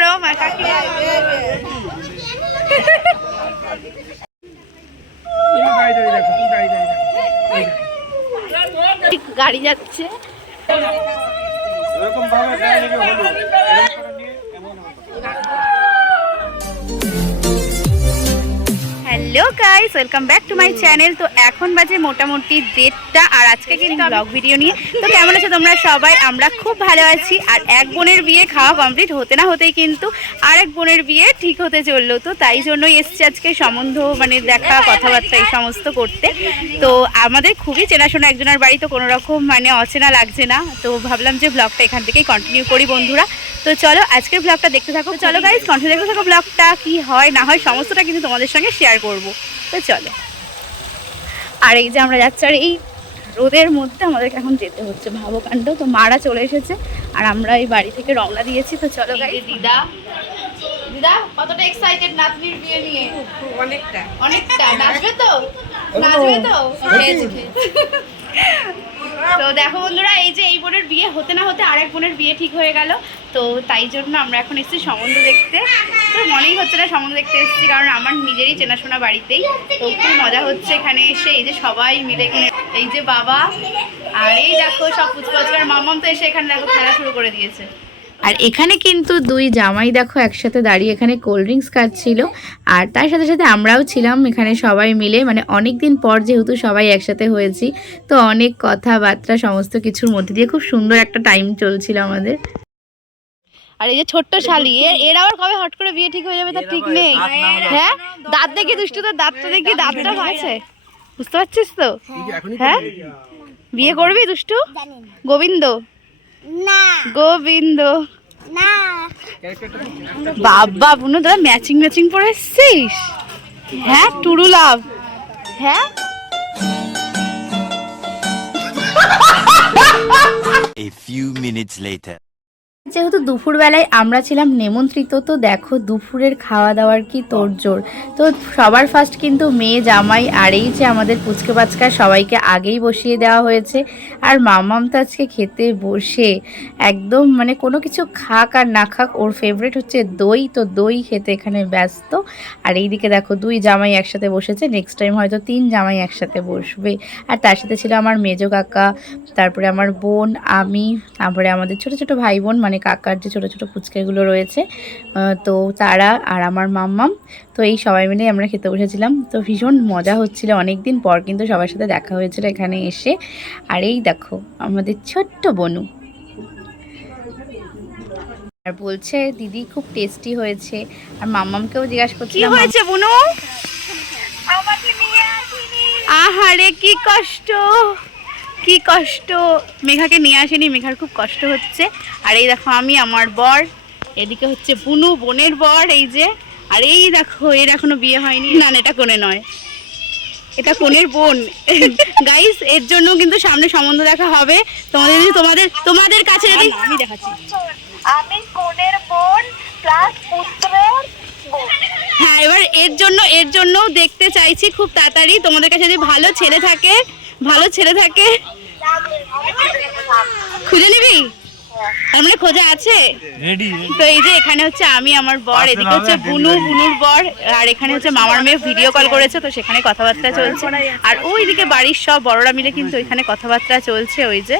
করো মা কাকি। গাড়ি যাচ্ছে। এরকম ভাবে guys welcome back to my channel তো এখন বাজে মোটামুটি দেড়টা আর আজকে কিন্তু ব্লগ ভিডিও নিয়ে। তো কেমন আছো তোমরা সবাই? আমরা খুব ভালো আছি। আর এক বোনের বিয়ে খাওয়া কমপ্লিট হতে না হতেই কিন্তু আর এক বোনের বিয়ে ঠিক হতে চলল। তো তাই জন্যই এসছি আজকে সম্বন্ধ মানে দেখা কথাবার্তা এই সমস্ত করতে। তো আমাদের খুবই চেনাশোনা একজনের বাড়ি তো কোনোরকম মানে অচেনা লাগছে না। তো ভাবলাম যে ব্লগটা এখান থেকেই কন্টিনিউ করি বন্ধুরা। তো চলো আজকের ব্লগটা দেখতে থাকো। চলো গাইজ কন্টিনিউ দেখতে থাকো ব্লগটা কি হয় না হয় সমস্তটা কিন্তু তোমাদের সঙ্গে শেয়ার করব। তো চলো। আর এই যে আমরা যাচ্ছি আর এই রোদের মধ্যে আমাদেরকে এখন যেতে হচ্ছে ভাবকাণ্ড। তো মারা চলে এসেছে আর আমরা এই বাড়ি থেকে রওনা দিয়েছি। তো চলো গাই দিদা। দিদা কতটা এক্সাইটেড নাতনির বিয়ে নিয়ে? অনেকটা। অনেকটা। নাচবে তো? নাচবে তো? তো দেখো বন্ধুরা, এই যে এই বোনের বিয়ে, হতে না হতে আরেক বোনের বিয়ে ঠিক হয়ে গেল। তো তাই জন্য আমরা এখন এসেছি সম্বন্ধ দেখতে। তো মনেই হচ্ছে না সম্বন্ধ দেখতে এসেছি, কারণ আমার নিজেরই চেনাশোনা বাড়িতেই। তো খুব মজা হচ্ছে এখানে এসে, এই যে সবাই মিলে এখানে, এই যে বাবা, আর এই দেখো সব পুচকা মামাম তো এসে এখানে দেখো খেলা শুরু করে দিয়েছে। আর এখানে কিন্তু দুই জামাই দেখো একসাথে দাঁড়িয়ে এখানে কোল্ড ড্রিঙ্কস খাচ্ছিল। আর তার সাথে সাথে আমরাও ছিলাম এখানে সবাই মিলে। মানে অনেক দিন পর যেহেতু সবাই একসাথে হয়েছি তো অনেক কথাবার্তা সমস্ত কিছুর মধ্যে দিয়ে খুব সুন্দর একটা টাইম চলছিল আমাদের। আর এই যে ছোট্ট শালি এ- এর আবার কবে হট করে বিয়ে ঠিক হয়ে যাবে তার ঠিক নেই? হ্যাঁ। দাঁত দেখি দুষ্টু তো দাঁতটা দেখি দাঁতটা ভাঙছে বুঝতে পারছিস তো? হ্যাঁ। বিয়ে করবি দুষ্টু? গোবিন্দ? না। গোবিন্দ। না। বাবা বুনো তোরা ম্যাচিং ম্যাচিং পরে এসছিস? হ্যাঁ টুরু লাভ। হ্যাঁ? A few minutes later. যেহেতু দুপুরবেলায় আমরা ছিলাম নেমন্ত্রিত, তো দেখো দুপুরের খাওয়া দাওয়ার কি তোড়জোড়। তো সবার ফার্স্ট কিন্তু মেয়ে, জামাই আর এই যে আমাদের পুচকে পাচকা সবাইকে আগেই বসিয়ে দেওয়া হয়েছে। আর মামাম তো আজকে খেতে বসে। একদম মানে কোনো কিছু খাক আর না খাক, ওর ফেভারিট হচ্ছে দই, তো দই খেতে এখানে ব্যস্ত। আর এইদিকে দেখো দুই জামাই একসাথে বসেছে নেক্সট টাইম হয়তো তিন জামাই একসাথে বসবে। আর তার সাথে ছিল আমার মেজো কাকা, তারপরে আমার বোন, আমি, তারপরে আমাদের ছোট ছোট ভাই বোন মানে কাকার যে ছোট ছোট ফুচকাগুলো রয়েছে তো তারা আর আমার মাম্মাম তো এই সবাই মিলে আমরা খেতে বসেছিলাম। তো ভীষণ মজা হচ্ছিল অনেক দিন পর কিন্তু সবার সাথে দেখা হয়েছিল এখানে এসে। আর এই দেখো আমাদের ছোট্ট বনু। আর বলছে দিদি খুব টেস্টি হয়েছে। আর মাম্মামকেও জিজ্ঞাসা করছি কি হয়েছে বুনু? আহারে কি কষ্ট। কি কষ্ট? মেঘাকে নিয়ে আসেনি মেঘার খুব কষ্ট হচ্ছে। আর এই দেখো আমি আমার বর এদিকে হচ্ছে বুনু বোনের বর এই যে। আর এই দেখো এর এখনও বিয়ে হয়নি। না এটা কোণে নয়। এটা কোণের বোন। গাইস এর জন্য কিন্তু সামনে সম্বন্ধ দেখা হবে। তোমাদের যদি তোমাদের তোমাদের কাছে যদি আমি দেখাচ্ছি। আমি কোনের বোন প্লাস পুত্রের বোন হ্যাঁ এবার এর জন্য এর জন্য দেখতে চাইছি খুব তাড়াতাড়ি। তোমাদের কাছে যদি ভালো ছেলে থাকে ভালো ছেলে থাকে। খুঁজে নিবি? তার মানে খোঁজা আছে? তো এই যে এখানে হচ্ছে আমি আমার বর এদিকে হচ্ছে বুনু বুনুর বর আর এখানে হচ্ছে মামার মেয়ে ভিডিও কল করেছে তো সেখানে কথাবার্তা চলছে। আর ওইদিকে বাড়ির সব বড়রা মিলে কিন্তু ওইখানে কথাবার্তা চলছে ওই যে।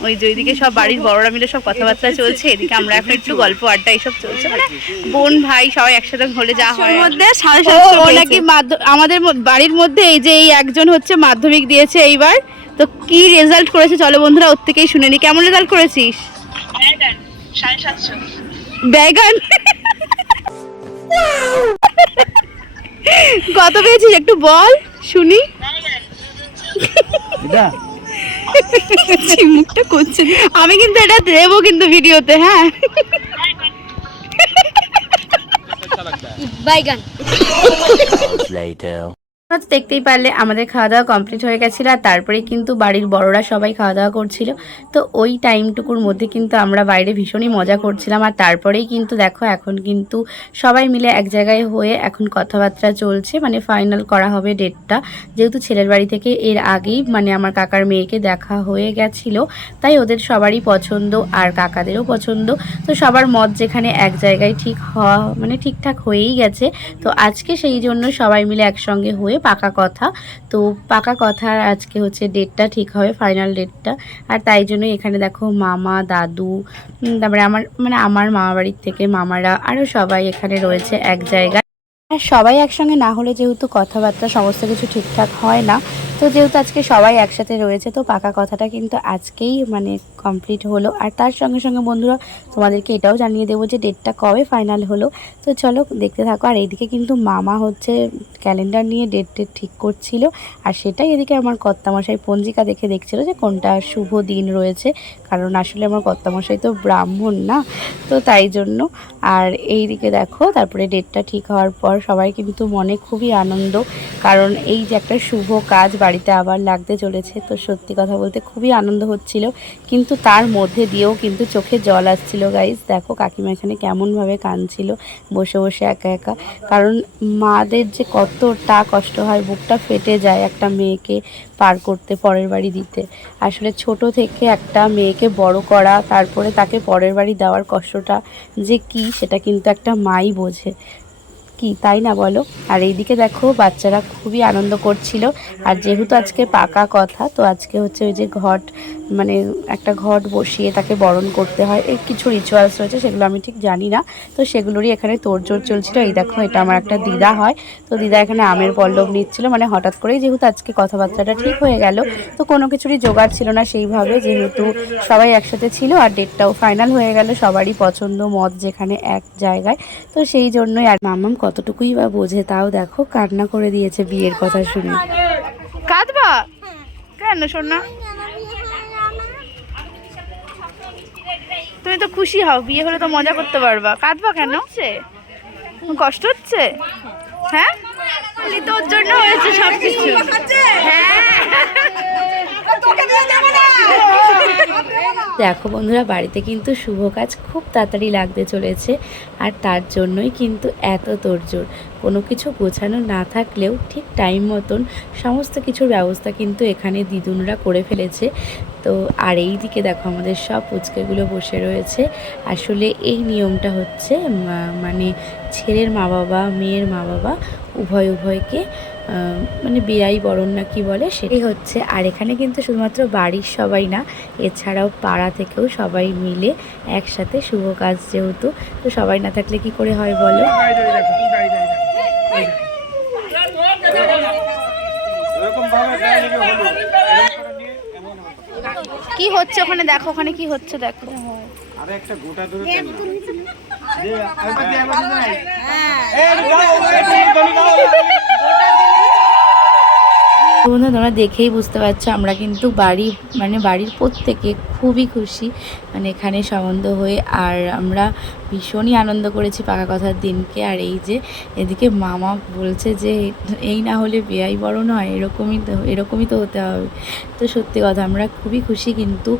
ওই যে ওইদিকে সব বাড়ির বড়রা মিলে সব কথাবার্তা চলছে এদিকে আমরা এখন একটু গল্প আড্ডা এইসব চলছে। মানে বোন ভাই সবাই একসাথে হলে যা হয় মধ্যে ও নাকি মাধ্য- আমাদের বাড়ির মধ্যে এই যে এই একজন হচ্ছে মাধ্যমিক দিয়েছে এইবার। তো কি রেজাল্ট করেছে চলো বন্ধুরা ওর থেকেই শুনে নি। কেমন রেজাল্ট করেছিস? ব্যাগান কত পেয়েছিস একটু বল শুনি। এটা? মুখটা করছে আমি কিন্তু এটা দেবো কিন্তু ভিডিওতে হ্যাঁ. তোমরা দেখতেই পারলে আমাদের খাওয়া দাওয়া কমপ্লিট হয়ে গেছিল আর তারপরে কিন্তু বাড়ির বড়রা সবাই খাওয়া দাওয়া করছিল। তো ওই টাইমটুকুর মধ্যে কিন্তু আমরা বাইরে ভীষণই মজা করছিলাম আর তারপরেই কিন্তু দেখো এখন কিন্তু সবাই মিলে এক জায়গায় হয়ে এখন কথাবার্তা চলছে। মানে ফাইনাল করা হবে ডেটটা যেহেতু ছেলের বাড়ি থেকে এর আগেই মানে আমার কাকার মেয়েকে দেখা হয়ে গেছিল, তাই ওদের সবারই পছন্দ আর কাকাদেরও পছন্দ। তো সবার মত যেখানে এক জায়গায় ঠিক হওয়া মানে ঠিকঠাক হয়েই গেছে। তো আজকে সেই জন্য সবাই মিলে একসঙ্গে হয়ে পাকা কথা। তো পাকা কথার আজকে হচ্ছে ডেটটা ঠিক হবে ফাইনাল ডেটটা আর তাই জন্যই এখানে দেখো মামা, দাদু তারপরে আমার মানে আমার মামা বাড়ির থেকে মামারা আরও সবাই এখানে রয়েছে এক জায়গায়। আর সবাই একসঙ্গে না হলে যেহেতু কথাবার্তা, সমস্ত কিছু ঠিকঠাক হয় না। তো যেহেতু আজকে সবাই একসাথে রয়েছে, তো পাকা কথাটা কিন্তু আজকেই মানে কমপ্লিট হলো। আর তার সঙ্গে সঙ্গে বন্ধুরা, তোমাদেরকে এটাও জানিয়ে দেবো যে ডেটটা কবে ফাইনাল হলো। তো চলো দেখতে থাকো। আর এইদিকে কিন্তু মামা হচ্ছে ক্যালেন্ডার নিয়ে ডেট ডেট ঠিক করছিল। আর সেটাই এদিকে আমার কর্তামশাই পঞ্জিকা দেখে দেখছিল যে কোনটা শুভ দিন রয়েছে। কারণ আসলে আমার কর্তামশাই তো ব্রাহ্মণ না, তো তাই জন্য। আর এই দিকে দেখো, তারপরে ডেটটা ঠিক হওয়ার পর সবাই কিন্তু মনে খুবই আনন্দ। কারণ এই যে একটা শুভ কাজ বাড়িতে আবার লাগতে চলেছে। তো সত্যি কথা বলতে খুবই আনন্দ হচ্ছিল। কিন্তু তার মধ্যে দিয়েও কিন্তু চোখে জল আসছিল গাইজ দেখো কাকিমা এখানে কেমনভাবে কাঁদছিল, বসে বসে একা একা। কারণ মাদের যে কতটা কষ্ট হয়, বুকটা ফেটে যায় একটা মেয়েকে পার করতে, পরের বাড়ি দিতে। আসলে ছোট থেকে একটা মেয়েকে বড় করা, তারপরে তাকে পরের বাড়ি দেওয়ার কষ্টটা যে কি, সেটা কিন্তু একটা মাই বোঝে। কি, তাই না বলো? আর এইদিকে দেখো, বাচ্চারা খুবই আনন্দ করছিল। আর যেহেতু আজকে পাকা কথা, তো আজকে হচ্ছে ওই যে ঘট মানে একটা ঘট বসিয়ে তাকে বরণ করতে হয়। এই কিছু রিচুয়ালস রয়েছে সেগুলো আমি ঠিক জানি না। তো সেগুলোরই এখানে তোড়জোড় চলছিল। এই দেখো, এটা আমার একটা দিদা হয়। তো দিদা এখানে আমের পল্লব নিচ্ছিল। মানে হঠাৎ করেই যেহেতু আজকে কথাবার্তাটা ঠিক হয়ে গেল, তো কোনো কিছুরই জোগাড় ছিল না সেইভাবে। যেহেতু সবাই একসাথে ছিল আর ডেটটাও ফাইনাল হয়ে গেল, সবারই পছন্দ মত যেখানে এক জায়গায়। তো সেই জন্যই আর মামাম কতটুকুই বা বোঝে তাও দেখো, কান্না করে দিয়েছে বিয়ের কথা শুনে। কাঁদবা? কেন শোনা তুমি তো খুশি হও বিয়ে হলে তো মজা করতে পারবা। কাঁদবা কেন? হচ্ছে কষ্ট হচ্ছে? হ্যাঁ? খালি তোর জন্য হয়েছে সব কিছু দেখো বন্ধুরা বাড়িতে কিন্তু শুভ কাজ খুব তাড়াতাড়ি লাগতে চলেছে আর তার জন্যই কিন্তু এত তোড়জোড়। কোনো কিছু গোছানো না থাকলেও ঠিক টাইম মতন সমস্ত কিছুর ব্যবস্থা কিন্তু এখানে দিদুনরা করে ফেলেছে। তো আর এই দিকে দেখো আমাদের সব পুচকেগুলো বসে রয়েছে। আসলে এই নিয়মটা হচ্ছে মানে ছেলের মা বাবা মেয়ের মা বাবা উভয় উভয়কে মানে বিয়াই বরণ না কি বলে সেটাই হচ্ছে আর এখানে কিন্তু শুধুমাত্র বাড়ির সবাই না এছাড়াও পাড়া থেকেও সবাই মিলে একসাথে শুভ কাজ যেহেতু তো সবাই না থাকলে কি করে হয় বলো? কি হচ্ছে ওখানে? দেখো ওখানে কি হচ্ছে দেখো। আরে একটা গোটা ধরে তোমরা দেখেই বুঝতে পারছ আমরা কিন্তু বাড়ি মানে বাড়ির প্রত্যেকে খুবই খুশি। মানে এখানে সম্বন্ধ হয়ে আর আমরা ভীষণই আনন্দ করেছি পাকা কথার দিনকে। আর এই যে এদিকে মামা বলছে যে এই না হলে বেয়াই বড় নয় এরকমই তো এরকমই তো হতে হবে। তো সত্যি কথা আমরা খুবই খুশি কিন্তু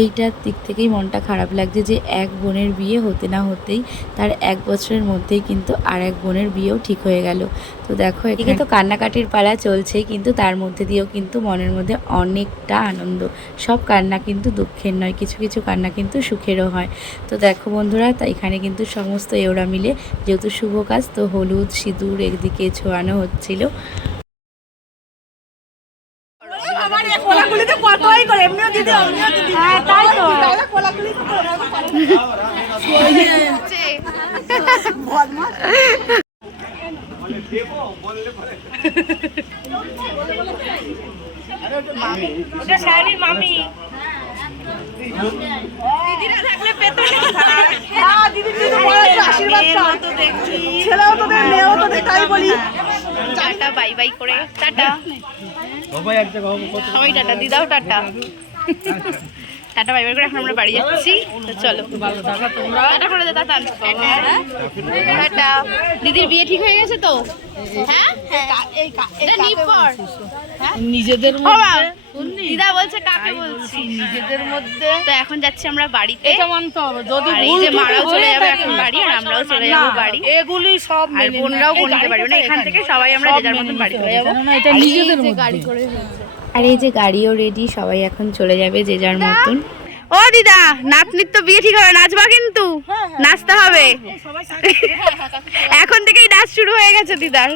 এইটার দিক থেকেই মনটা খারাপ লাগছে যে এক বোনের বিয়ে হতে না হতেই তার এক বছরের মধ্যেই কিন্তু আর এক বোনের বিয়েও ঠিক হয়ে গেল। তো দেখো এদিকে তো কান্নাকাটির পালা চলছেই কিন্তু তার মধ্যে দিয়েও কিন্তু মনের মধ্যে অনেকটা আনন্দ। সব কান্না কিন্তু দুঃখের নয় কিছু কিছু কান্না কিন্তু সুখেরও হয়। তো দেখো বন্ধুরা তা এখানে কিন্তু সমস্ত এওরা মিলে যেহেতু শুভ কাজ তো হলুদ সিঁদুর একদিকে ছোঁয়ানো হচ্ছিল। টাটা বাই বাই করে। টাটা। সবাই টাটা দিদাও টাটা। টাটা বাই বাই করে এখন আমরা বাড়ি যাচ্ছি। তো চলো। টাটা করে দে তাতান টাটা। দিদির বিয়ে ঠিক হয়ে গেছে তো? হ্যাঁ পর। হ্যাঁ? নিজেদের দিদা বলছে কাকে বলছি নিজেদের মধ্যে। তো এখন যাচ্ছি আমরা বাড়িতে। এটা মানতে হবে যদি আর এই ভুল যে মারাও চলে যাবে এখন বাড়ি আর আমরাও চলে যাব বাড়ি। এগুলি সব আর বোনরাও নিতে পারবে না এখান থেকে সবাই আমরা যে যার মতন বাড়ি চলে যাব। এটা নিজেদের মধ্যে। আর এই যে গাড়িও রেডি সবাই এখন চলে যাবে যে যার মতন। ও দিদা নাতনির তো বিয়ে ঠিক হবে নাচবা কিন্তু। নাচতে হবে। এখন থেকেই নাচ শুরু হয়ে গেছে দিদার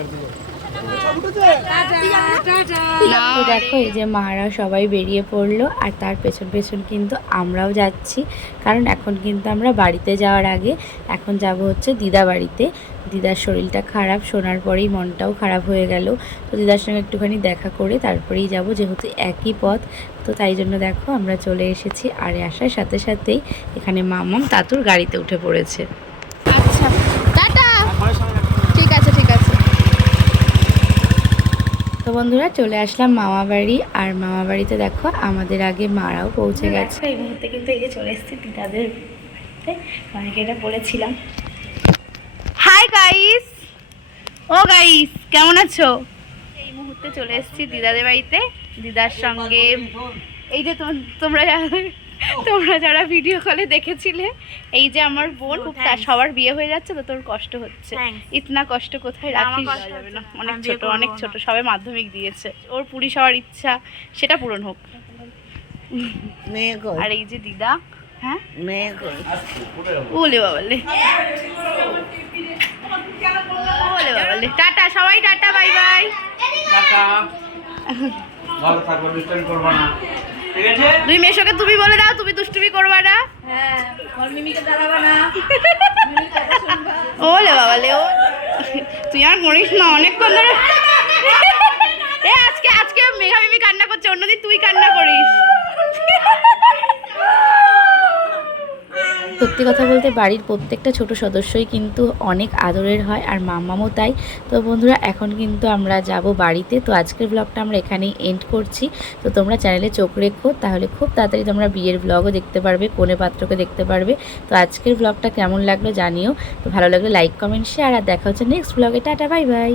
দাও। তো দেখো, এই যে মারা সবাই বেরিয়ে পড়ল, আর তার পেছন পেছন কিন্তু আমরাও যাচ্ছি। কারণ এখন কিন্তু আমরা বাড়িতে যাওয়ার আগে এখন যাব হচ্ছে দিদা বাড়িতে। দিদার শরীরটা খারাপ, শোনার পরেই মনটাও খারাপ হয়ে গেল। তো দিদার সঙ্গে একটুখানি দেখা করে তারপরেই যাব, যেহেতু একই পথ। তো তাই জন্য দেখো, আমরা চলে এসেছি আর আসার সাথে সাথেই এখানে মামাম তাতুর গাড়িতে উঠে পড়েছে আচ্ছা টাটা ঠিক আছে ঠিক আছে তো বন্ধুরা চলে আসলাম মামা বাড়ি আর মামা বাড়িতে দেখো আমাদের আগে মারাও পৌঁছে গেছে। এই মুহূর্তে কিন্তু এই যে চলে এসেছি দিদাদের বাড়িতে। মাকে এটা বলেছিলাম। হাই গাইস ও গাইস কেমন আছো? এই মুহূর্তে চলে এসেছি দিদাদের বাড়িতে। দিদার সঙ্গে এই যে তোম- তোমরা তোমরা যারা ভিডিও কলে দেখেছিলে এই যে আমার বোন সবার বিয়ে হয়ে যাচ্ছে তো তোর কষ্ট হচ্ছে। ইতনা কষ্ট কোথায় রাখিস? যাবে না। অনেক ছোট অনেক ছোট সবে মাধ্যমিক দিয়েছে। ওর পুরি সবার ইচ্ছা সেটা পূরণ হোক। মেয়ে আর এই যে দিদা হ্যাঁ? মেয়ে কই? ওলে বাবালে। টাটা সবাই টাটা বাই বাই। ভালো থাকব ডিস্টার্ব করব না। তুমি মেশোকে তুমি বলে দাও তুমি দুষ্টুমি করবা না। ওলে বাবালে ও। তুই আর মরিস না অনেকক্ষণ ধরে। এ আজকে আজকে মেঘা মিমি কান্না করছে অন্যদিন তুই কান্না করিস। সত্যি কথা বলতে বাড়ির প্রত্যেকটা ছোট সদস্যই কিন্তু অনেক আদরের হয় আর মামামও তাই। তো বন্ধুরা, এখন কিন্তু আমরা যাব বাড়িতে। তো আজকের ব্লগটা আমরা এখানেই এন্ড করছি। তো তোমরা চ্যানেলে চোখ রেখো, তাহলে খুব তাড়াতাড়ি তোমরা বিয়ের ব্লগও দেখতে পারবে কোনে পাত্রকে দেখতে পারবে। তো আজকের ব্লগটা কেমন লাগল জানিও। তো ভালো লাগলে লাইক কমেন্ট শেয়ার আর দেখা হচ্ছে নেক্সট ব্লগে টাটা বাই বাই